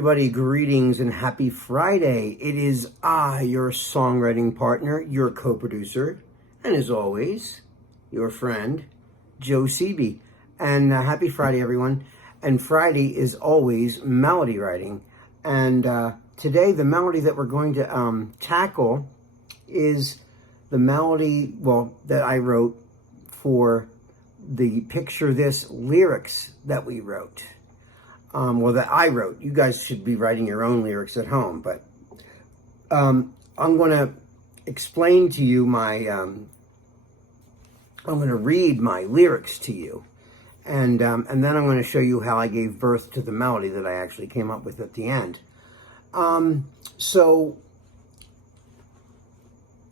everybody, greetings and happy Friday. It is I, your songwriting partner, your co-producer, and as always, your friend, Joe Seeby. And happy Friday, everyone. And Friday is always melody writing. And today, the melody that we're going to tackle is the melody, that I wrote for the Picture This lyrics that we wrote. That I wrote. You guys should be writing your own lyrics at home, but I'm going to explain to you I'm going to read my lyrics to you, and then I'm going to show you how I gave birth to the melody that I actually came up with at the end. So,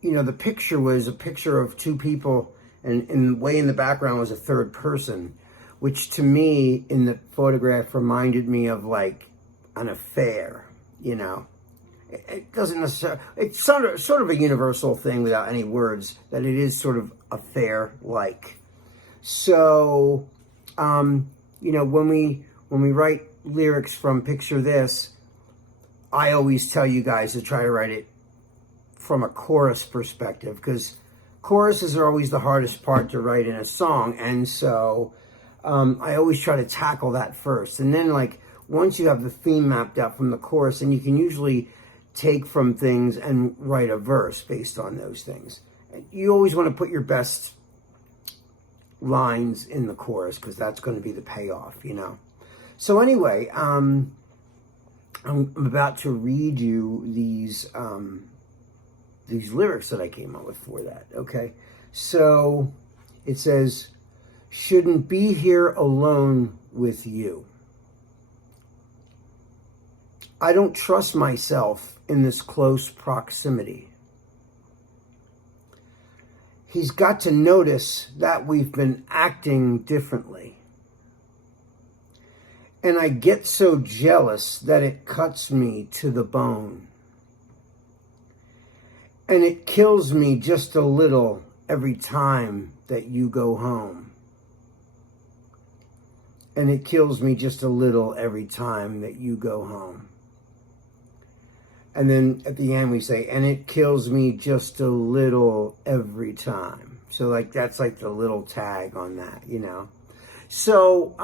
the picture was a picture of two people, and way in the background was a third person, which to me in the photograph reminded me of like an affair, It doesn't necessarily, it's sort of a universal thing without any words, that it is sort of affair-like. So, when we write lyrics from Picture This, I always tell you guys to try to write it from a chorus perspective, because choruses are always the hardest part to write in a song, and so I always try to tackle that first. And then, once you have the theme mapped out from the chorus, and you can usually take from things and write a verse based on those things. You always want to put your best lines in the chorus, because that's going to be the payoff, So anyway, I'm about to read you these lyrics that I came up with for that, okay? So it says, "Shouldn't be here alone with you. I don't trust myself in this close proximity. He's got to notice that we've been acting differently. And I get so jealous that it cuts me to the bone. And it kills me just a little every time that you go home. And it kills me just a little every time that you go home." And then at the end we say, "And it kills me just a little every time." So that's the little tag on that, So,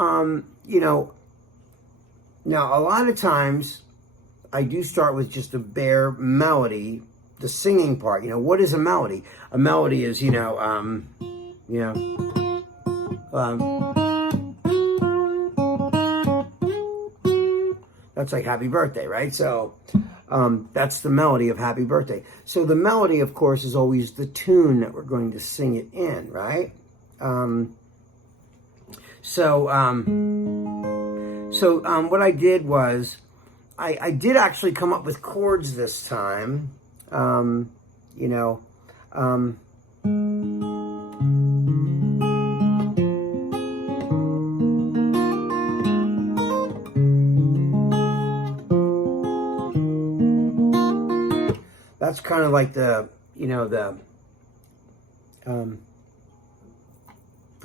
now a lot of times I do start with just a bare melody, the singing part. What is a melody? A melody is, that's like Happy Birthday, right? So that's the melody of Happy Birthday. So the melody, of course, is always the tune that we're going to sing it in, right? What I did was, I did actually come up with chords this time. That's kind of like the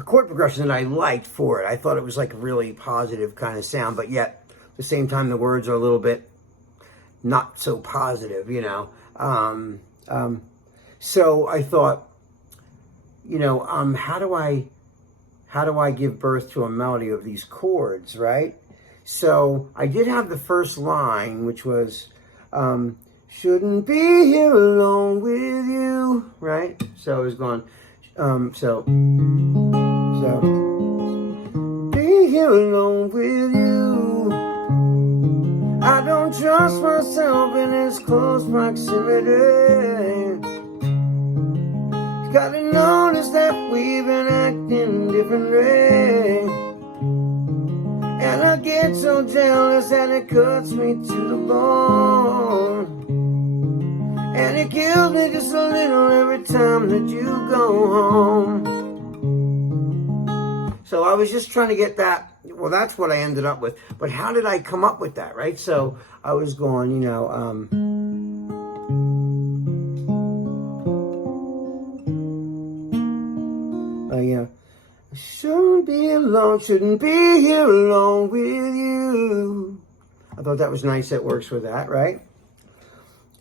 chord progression that I liked for it. I thought it was like a really positive kind of sound, but yet at the same time the words are a little bit not so positive, So I thought, how do I give birth to a melody of these chords, right? So I did have the first line, which was, "Shouldn't be here alone with you," right? So it was going, so be here alone with you. I don't trust myself in this close proximity. Gotta notice that we've been acting differently. And I get so jealous that it cuts me to the bone. And it kills me just a little every time that you go home. So I was just trying to get that. Well, that's what I ended up with. But how did I come up with that, right? So I was going, shouldn't be here alone with you. I thought that was nice. That works with that, right?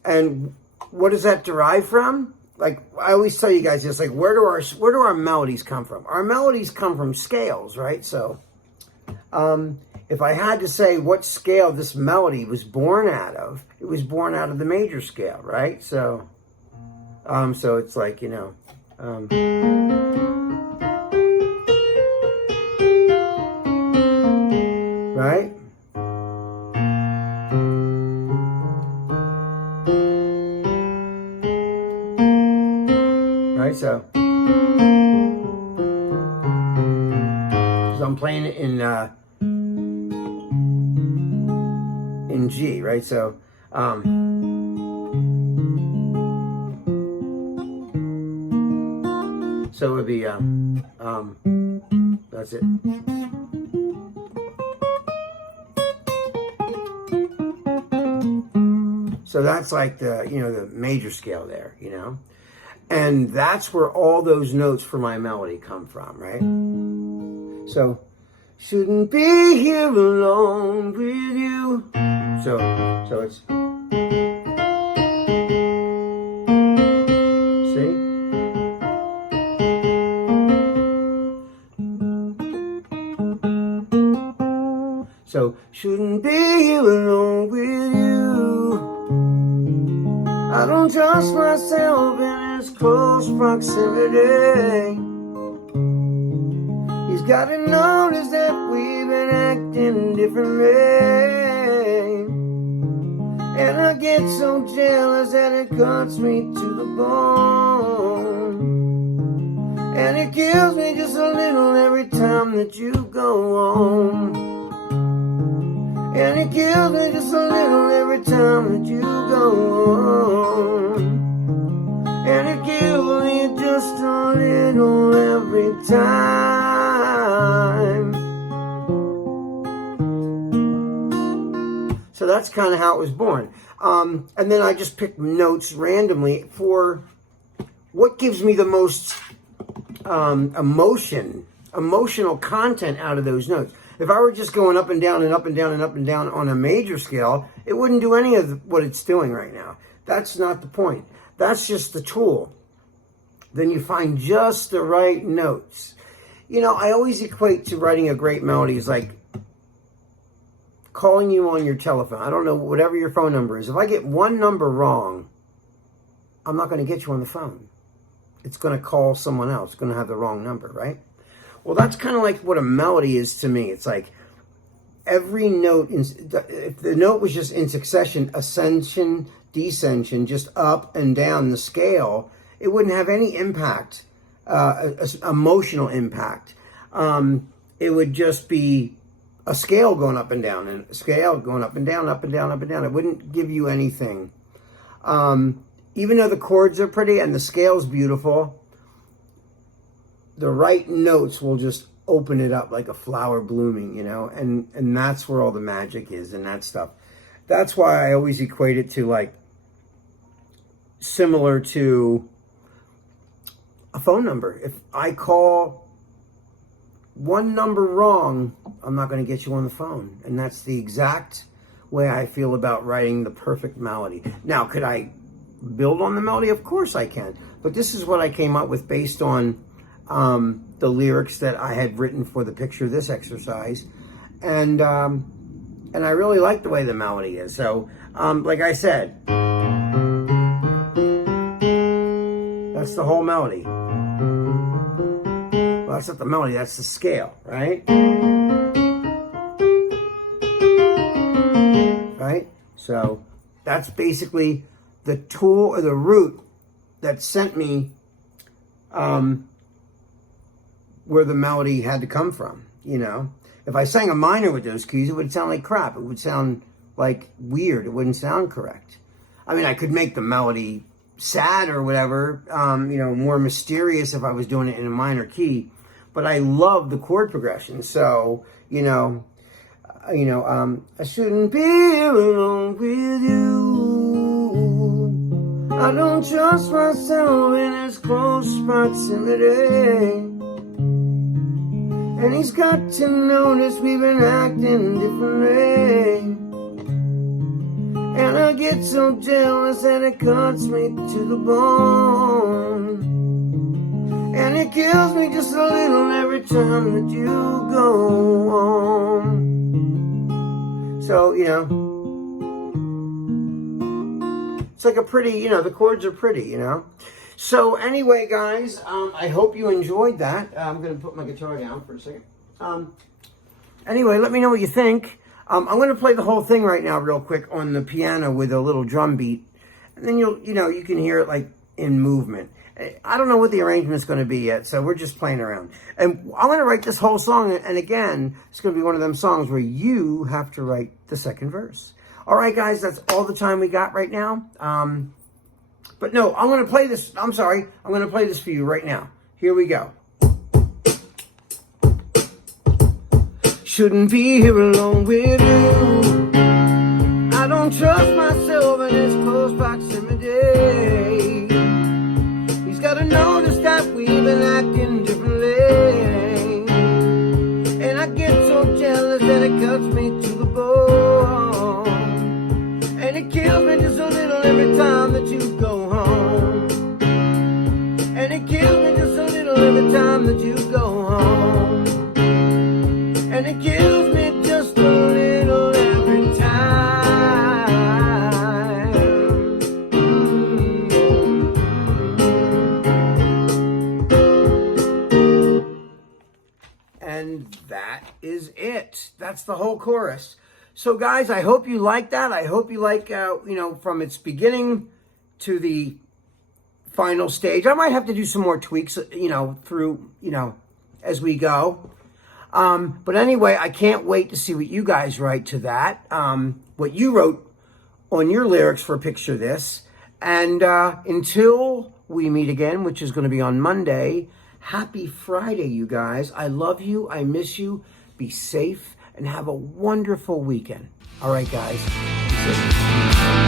And what does that derive from? Like, I always tell you guys this, like, where do our melodies come from? Our melodies come from scales, right? So, if I had to say what scale this melody was born out of, it was born out of the major scale, right? So, so it's like, you know, right? Right, so, because I'm playing it in G, right? So, so it would be, that's it. So that's like the, you know, the major scale there, you know? And that's where all those notes for my melody come from, right? So, shouldn't be here alone with you. So it's, see? So, shouldn't be here alone with you. I don't trust myself in his close proximity. He's got to notice that we've been acting differently. And I get so jealous that it cuts me to the bone. And it kills me just a little every time that you go home. And it kills me just a little every time that you go home. And it kills me just a little every time. So that's kind of how it was born. And then I just picked notes randomly for what gives me the most emotional content out of those notes. If I were just going up and down and up and down and up and down on a major scale, it wouldn't do any of what it's doing right now. That's not the point. That's just the tool. Then you find just the right notes. You know, I always equate to writing a great melody is like calling you on your telephone. I don't know, whatever your phone number is. If I get one number wrong, I'm not going to get you on the phone. It's going to call someone else. It's going to have the wrong number, right? Well, that's kind of like what a melody is to me. It's like every note, if the note was just in succession, ascension, descension, just up and down the scale, it wouldn't have any impact, emotional impact. It would just be a scale going up and down, and a scale going up and down, up and down, up and down. It wouldn't give you anything. Even though the chords are pretty and the scale's beautiful, the right notes will just open it up like a flower blooming, you know, and that's where all the magic is and that stuff. That's why I always equate it to like similar to a phone number. If I call one number wrong, I'm not going to get you on the phone. And that's the exact way I feel about writing the perfect melody. Now, could I build on the melody? Of course I can. But this is what I came up with based on the lyrics that I had written for the picture of this exercise. And I really like the way the melody is. So, like I said, that's the whole melody. Well, that's not the melody, that's the scale, right? Right? So, that's basically the tool or the root that sent me where the melody had to come from, you know. If I sang a minor with those keys, it would sound like crap. It would sound like weird. It wouldn't sound correct. I mean, I could make the melody sad or whatever, you know, more mysterious if I was doing it in a minor key. But I love the chord progression. So, I shouldn't be alone with you. I don't trust myself in his close proximity. And he's got to notice we've been acting differently. And I get so jealous and it cuts me to the bone. And it kills me just a little every time that you go home. So, you know, it's like a pretty, you know, the chords are pretty, you know. So anyway, guys, I hope you enjoyed that. I'm going to put my guitar down for a second. Anyway, let me know what you think. I'm going to play the whole thing right now real quick on the piano with a little drum beat. And then you can hear it like in movement. I don't know what the arrangement's going to be yet, so we're just playing around. And I'm going to write this whole song, and again, it's going to be one of them songs where you have to write the second verse. All right, guys, that's all the time we got right now. But no, I'm going to play this. I'm sorry. I'm going to play this for you right now. Here we go. Shouldn't be here alone with you. I don't trust myself in this close proximity. He's got to notice that we've been acting differently. And I get so jealous that it cuts me to the bone. And it kills me just a little every time that you go home. And it kills me just a little every time that you go home. And it kills me just a little every time. And that is it. That's the whole chorus. So guys, I hope you like that. I hope you like, you know, from its beginning to the final stage. I might have to do some more tweaks, you know, through, you know, as we go. But anyway, I can't wait to see what you guys write to that. What you wrote on your lyrics for Picture This. And until we meet again, which is going to be on Monday, happy Friday, you guys. I love you. I miss you. Be safe and have a wonderful weekend. All right, guys.